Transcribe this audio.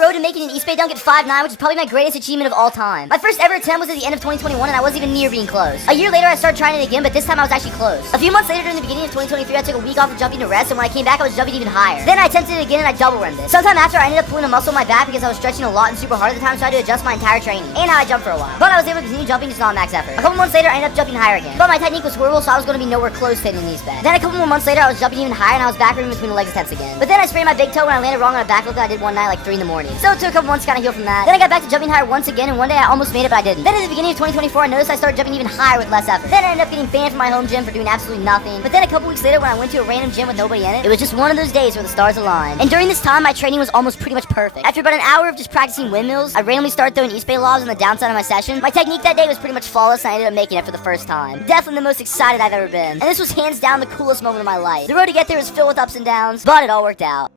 road to making an East Bay dunk at 5'9", which is probably my greatest achievement of all time. My first ever attempt was at the end of 2021, and I wasn't even near being close. A year later, I started trying it again, but this time I was actually close. A few months later, during the beginning of 2023, I took a week off of jumping to rest, and when I came back, I was jumping even higher. Then I attempted it again, and I double rimmed it. Sometime after, I ended up pulling a muscle in my back because I was stretching a lot and super hard at the time, so I had to adjust my entire training and how I jumped for a while. But I was able to continue jumping, just not max effort. A couple months later, I ended up jumping higher again. But my technique was horrible, so I was going to be nowhere close to hitting the East Bay. Then a couple more months later, I was jumping even higher, and I was back rimming between the legs attempts again. But then I sprained my big toe when I landed wrong on a backflip that I did one night, like 3 in the morning. So it took a couple months to kind of heal from that. Then I got back to jumping higher once again, and one day I almost made it, but I didn't. Then at the beginning of 2024, I noticed I started jumping even higher with less effort. Then I ended up getting banned from my home gym for doing absolutely nothing. But then a couple weeks later, when I went to a random gym with nobody in it, it was just one of those days where the stars aligned. And during this time, my training was almost pretty much perfect. After about an hour of just practicing windmills, I randomly started throwing East Bay lobs on the downside of my session. My technique that day was pretty much flawless, and I ended up making it for the first time. Definitely the most excited I've ever been. And this was hands down the coolest moment of my life. The road to get there was filled with ups and downs, but it all worked out.